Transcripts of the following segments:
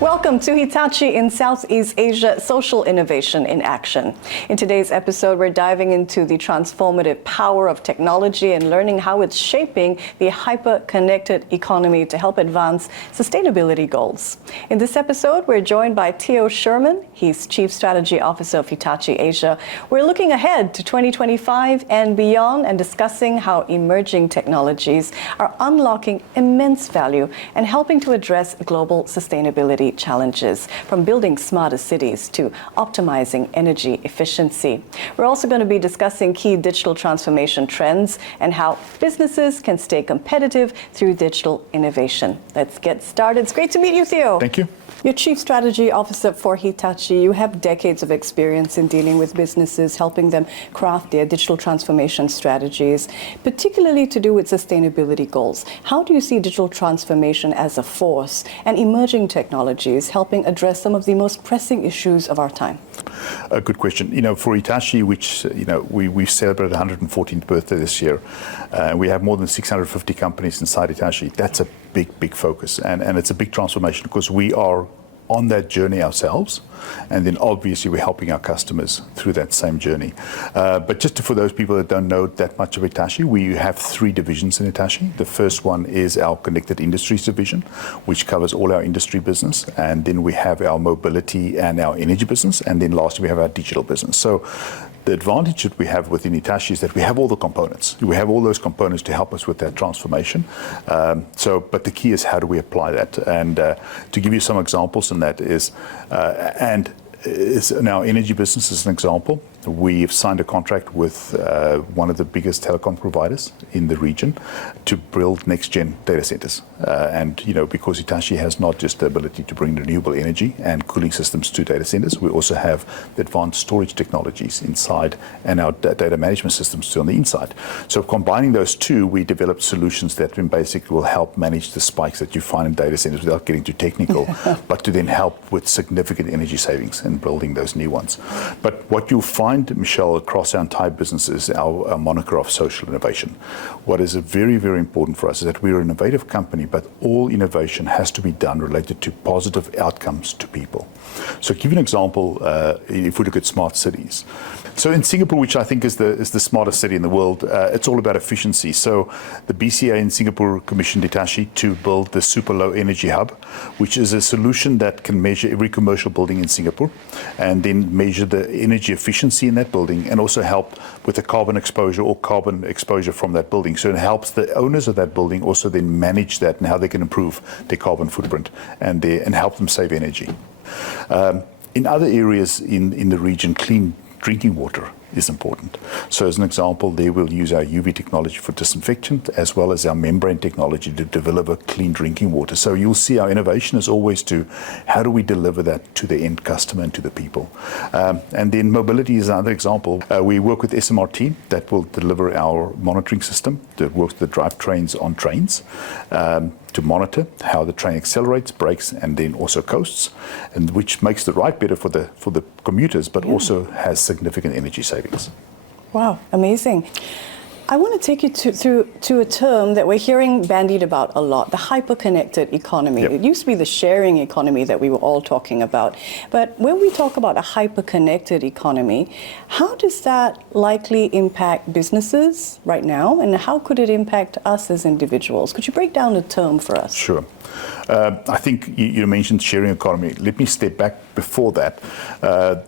Welcome to Hitachi in Southeast Asia, Social Innovation in Action. In today's episode, we're diving into the transformative power of technology and learning how it's shaping the hyper-connected economy to help advance sustainability goals. In this episode, we're joined by Theo Sherman. He's Chief Strategy Officer of Hitachi Asia. We're looking ahead to 2025 and beyond and discussing how emerging technologies are unlocking immense value and helping to address global sustainability challenges, from building smarter cities to optimizing energy efficiency. We're also going to be discussing key digital transformation trends and how businesses can stay competitive through digital innovation. Let's get started. It's great to meet you, Theo. Thank you. You're Chief Strategy Officer for Hitachi. You have decades of experience in dealing with businesses, helping them craft their digital transformation strategies, particularly to do with sustainability goals. How do you see digital transformation as a force and emerging technologies helping address some of the most pressing issues of our time? A good question. For Hitachi, which we celebrated 114th birthday this year, we have more than 650 companies inside Hitachi. That's a big focus, and it's a big transformation because we are on that journey ourselves, and then obviously we're helping our customers through that same journey. But just for those people that don't know that much of Hitachi, we have three divisions in Hitachi. The first one is our Connected Industries division, which covers all our industry business, and then we have our mobility and our energy business, and then lastly we have our digital business. So the advantage that we have within Hitachi is that we have all the components. We have all those components to help us with that transformation. But the key is how do we apply that? And to give you some examples on that is, in our energy business as an example, we've signed a contract with one of the biggest telecom providers in the region to build next-gen data centers. Because Hitachi has not just the ability to bring renewable energy and cooling systems to data centers, we also have the advanced storage technologies inside and our data management systems too on the inside. So combining those two, we developed solutions that basically will help manage the spikes that you find in data centers without getting too technical, but to then help with significant energy savings and building those new ones. But what you'll find, Michelle, across our entire business is our moniker of social innovation. What is very important for us is that we're an innovative company, but all innovation has to be done related to positive outcomes to people. So to give you an example, if we look at smart cities. So in Singapore, which I think is the smartest city in the world, it's all about efficiency. So the BCA in Singapore commissioned Hitachi to build the super low energy hub, which is a solution that can measure every commercial building in Singapore and then measure the energy efficiency in that building and also help with the carbon exposure from that building. So it helps the owners of that building also then manage that and how they can improve their carbon footprint and help them save energy. In other areas in the region, clean drinking water is important. So as an example, they will use our UV technology for disinfectant as well as our membrane technology to deliver clean drinking water. So you'll see our innovation is always to how do we deliver that to the end customer and to the people. And then mobility is another example. We work with SMRT that will deliver our monitoring system that works with the drivetrains on trains to monitor how the train accelerates, brakes, and then also coasts, and which makes the ride better for the commuters, but also has significant energy savings. Wow, amazing. I want to take you to a term that we're hearing bandied about a lot, the hyper-connected economy. Yep. It used to be the sharing economy that we were all talking about. But when we talk about a hyper-connected economy, how does that likely impact businesses right now? And how could it impact us as individuals? Could you break down the term for us? Sure. I think you mentioned sharing economy. Let me step back before that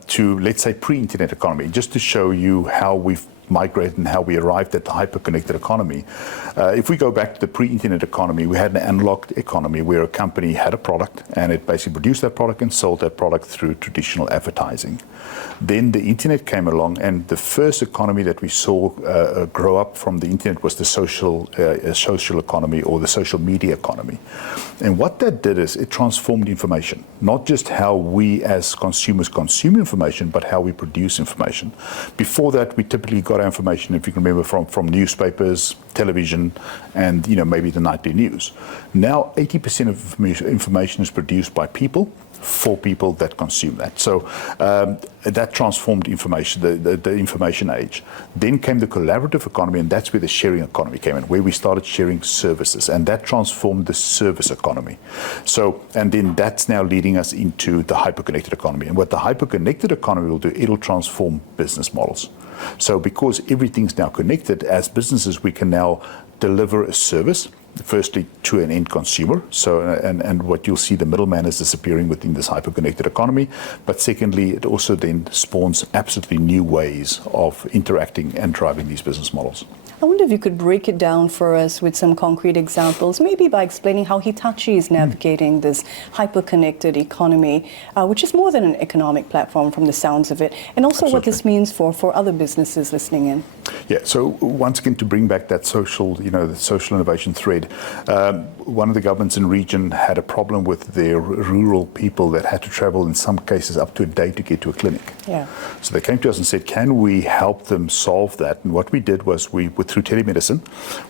to, let's say, pre-internet economy, just to show you how we've migrated and how we arrived at the hyper-connected economy. If we go back to the pre-internet economy, we had an analog economy where a company had a product and it basically produced that product and sold that product through traditional advertising. Then the internet came along, and the first economy that we saw grow up from the internet was the social economy or the social media economy. And what that did is it transformed information, not just how we as consumers consume information, but how we produce information. Before that, we typically got our information, if you can remember, from newspapers, television, and maybe the nightly news. Now 80% of information is produced by people for people that consume that. So that transformed information, the information age. Then came the collaborative economy, and that's where the sharing economy came in, where we started sharing services, and that transformed the service economy. So, and then that's now leading us into the hyper-connected economy. And what the hyper-connected economy will do, it'll transform business models. So because everything's now connected, as businesses, we can now deliver a service, firstly to an end consumer. So, and what you'll see, the middleman is disappearing within this hyper-connected economy. But secondly, it also then spawns absolutely new ways of interacting and driving these business models. I wonder if you could break it down for us with some concrete examples, maybe by explaining how Hitachi is navigating this hyper-connected economy, which is more than an economic platform from the sounds of it, and also Absolutely. what this means for other businesses listening in. Yeah, so once again, to bring back that social, the social innovation thread, one of the governments in region had a problem with their rural people that had to travel, in some cases, up to a day to get to a clinic. Yeah. So they came to us and said, can we help them solve that? And what we did was through telemedicine,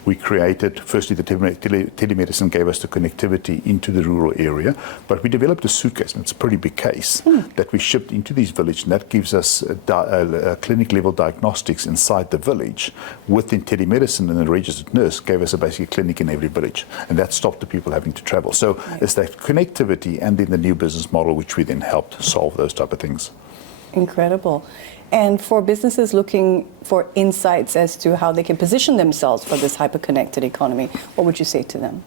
we created, firstly, the telemedicine gave us the connectivity into the rural area, but we developed a suitcase, and it's a pretty big case, that we shipped into these villages, and that gives us a clinic-level diagnostics inside the village. Within telemedicine, and the registered nurse gave us a basic clinic in every village, and that stopped the people having to travel. So it's that connectivity and then the new business model, which we then helped solve those type of things. Incredible. And for businesses looking for insights as to how they can position themselves for this hyper-connected economy, what would you say to them?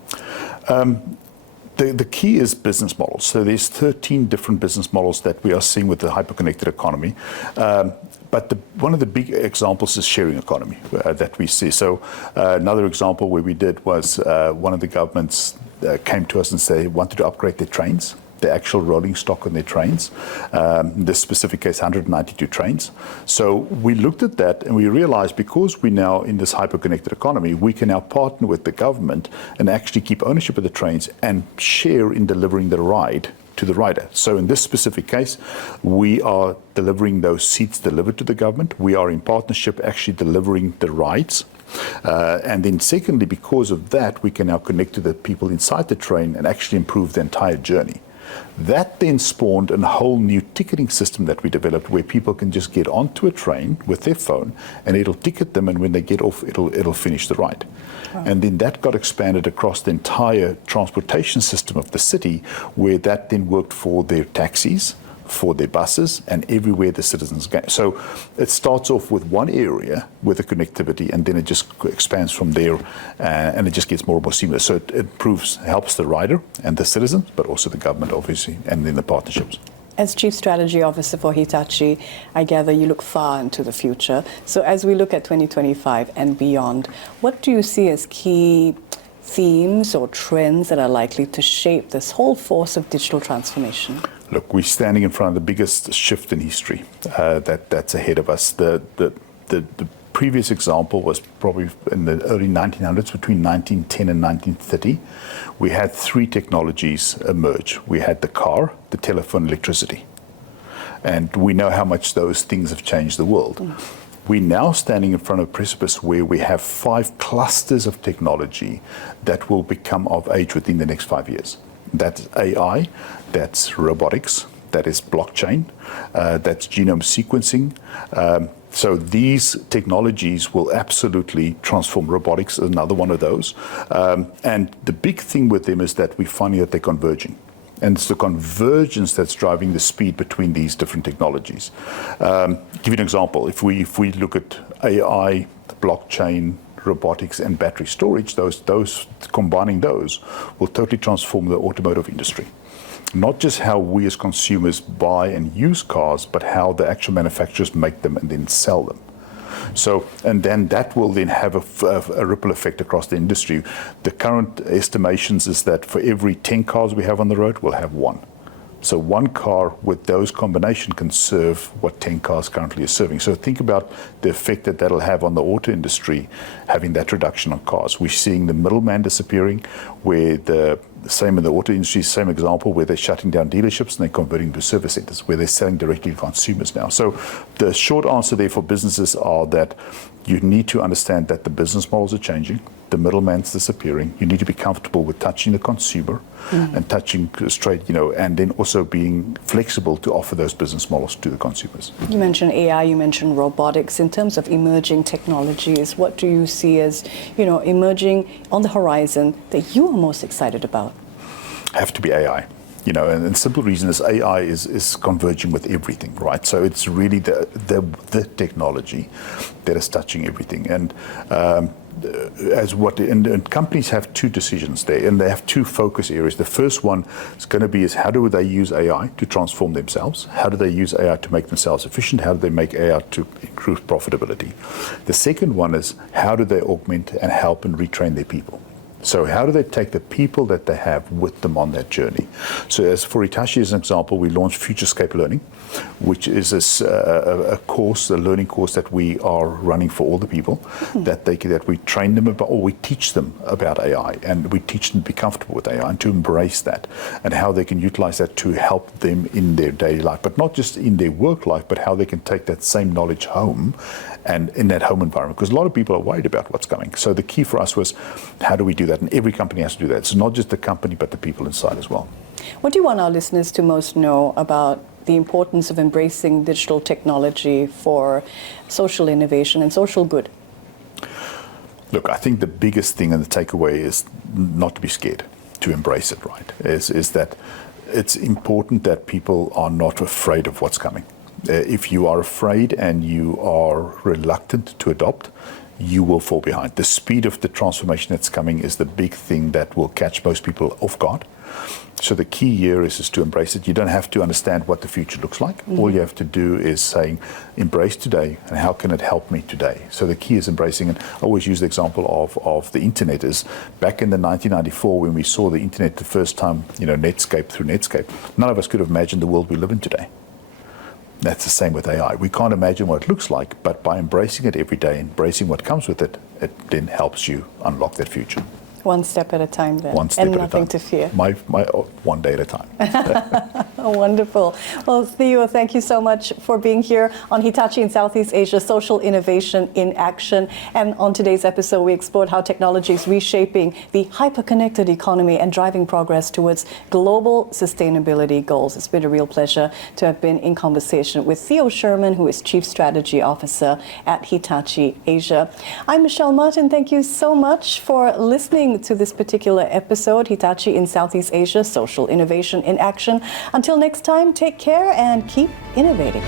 The key is business models. So there's 13 different business models that we are seeing with the hyper-connected economy. But one of the big examples is sharing economy that we see. So another example where we did was one of the governments came to us and said they wanted to upgrade their trains, the actual rolling stock on their trains. In this specific case, 192 trains. So we looked at that and we realized, because we're now in this hyper-connected economy, we can now partner with the government and actually keep ownership of the trains and share in delivering the ride to the rider. So in this specific case, we are delivering those seats delivered to the government. We are in partnership actually delivering the rides. And then secondly, because of that, we can now connect to the people inside the train and actually improve the entire journey. That then spawned a whole new ticketing system that we developed, where people can just get onto a train with their phone and it'll ticket them, and when they get off, it'll finish the ride. Wow. And then that got expanded across the entire transportation system of the city, where that then worked for their taxis, for their buses, and everywhere the citizens go. So it starts off with one area with the connectivity, and then it just expands from there, and it just gets more and more seamless. So it helps the rider and the citizens, but also the government, obviously, and then the partnerships. As Chief Strategy Officer for Hitachi, I gather you look far into the future. So as we look at 2025 and beyond, what do you see as key themes or trends that are likely to shape this whole force of digital transformation? Look, we're standing in front of the biggest shift in history that's ahead of us. The previous example was probably in the early 1900s, between 1910 and 1930. We had three technologies emerge. We had the car, the telephone, electricity. And we know how much those things have changed the world. We're now standing in front of a precipice where we have 5 clusters of technology that will become of age within the next 5 years. That's AI, that's robotics, that is blockchain, that's genome sequencing. So these technologies will absolutely transform. Robotics is another one of those. And the big thing with them is that we're finding that they're converging. And it's the convergence that's driving the speed between these different technologies. Give you an example. If we look at AI, blockchain, robotics, and battery storage, those combining those will totally transform the automotive industry. Not just how we as consumers buy and use cars, but how the actual manufacturers make them and then sell them. So, and then that will then have a ripple effect across the industry. The current estimations is that for every 10 cars we have on the road, we'll have 1. So one car with those combination can serve what 10 cars currently are serving. So think about the effect that that'll have on the auto industry, having that reduction on cars. We're seeing the middleman disappearing, where the same in the auto industry, same example, where they're shutting down dealerships and they're converting to service centers, where they're selling directly to consumers now. So the short answer there for businesses are that you need to understand that the business models are changing, the middleman's disappearing. You need to be comfortable with touching the consumer and touching straight, and then also being flexible to offer those business models to the consumers. You mentioned AI, you mentioned robotics. In terms of emerging technologies, what do you see as, emerging on the horizon that you are most excited about? Have to be AI. And the simple reason is AI is converging with everything, right? So it's really the technology that is touching everything. And and companies have two decisions there, and they have two focus areas. The first one is going to be how do they use AI to transform themselves? How do they use AI to make themselves efficient? How do they make AI to improve profitability? The second one is how do they augment and help and retrain their people? So how do they take the people that they have with them on that journey? So as for Hitachi as an example, we launched Futurescape Learning, which is a learning course that we are running for all the people, that we train them about, or we teach them about AI, and we teach them to be comfortable with AI and to embrace that, and how they can utilize that to help them in their daily life, but not just in their work life, but how they can take that same knowledge home and in that home environment, because a lot of people are worried about what's coming. So the key for us was, how do we do that? And every company has to do that. It's not just the company, but the people inside as well. What do you want our listeners to most know about the importance of embracing digital technology for social innovation and social good? Look, I think the biggest thing and the takeaway is not to be scared, to embrace it, right? Is that it's important that people are not afraid of what's coming. If you are afraid and you are reluctant to adopt, you will fall behind. The speed of the transformation that's coming is the big thing that will catch most people off guard. So the key here is to embrace it. You don't have to understand what the future looks like. All you have to do is saying, embrace today, and how can it help me today? So the key is embracing, and I always use the example of the internet is back in the 1994 when we saw the internet the first time, Netscape through Netscape, none of us could have imagined the world we live in today. That's the same with AI. We can't imagine what it looks like, but by embracing it every day, embracing what comes with it, it then helps you unlock that future. One step at a time then. One step and at a time. nothing to fear. My one day at a time. Wonderful. Well, Theo, thank you so much for being here on Hitachi in Southeast Asia, Social Innovation in Action. And on today's episode, we explored how technology is reshaping the hyper-connected economy and driving progress towards global sustainability goals. It's been a real pleasure to have been in conversation with Theo Sherman, who is Chief Strategy Officer at Hitachi Asia. I'm Michelle Martin. Thank you so much for listening to this particular episode, Hitachi in Southeast Asia, Social Innovation in Action. Until next time, take care and keep innovating.